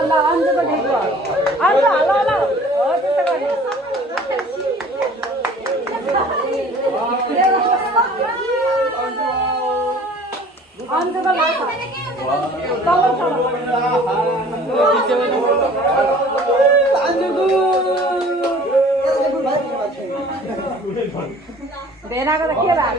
ल अन्जुको ढेको अन्जु ल ल हो त्यस्तो गर्ने अन्जुको लाग्छ भेनाको त के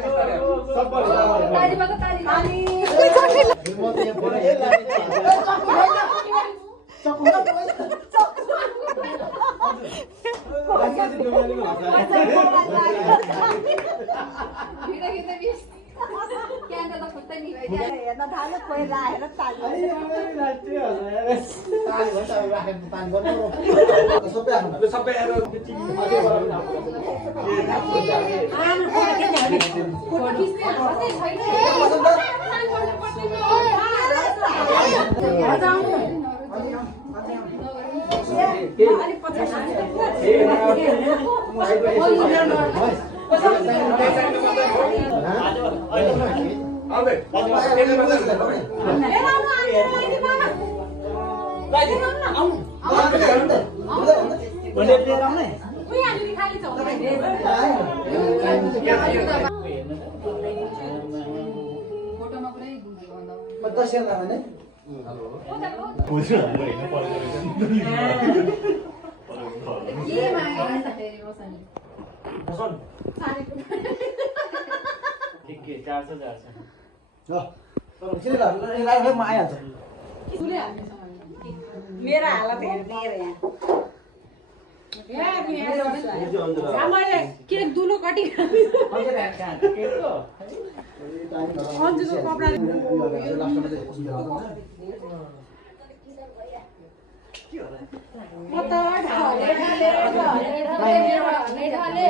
मेरा हालत हेर्ने यहाँ मैले के दुलो कटी अन्जुको कपडा म त ढाले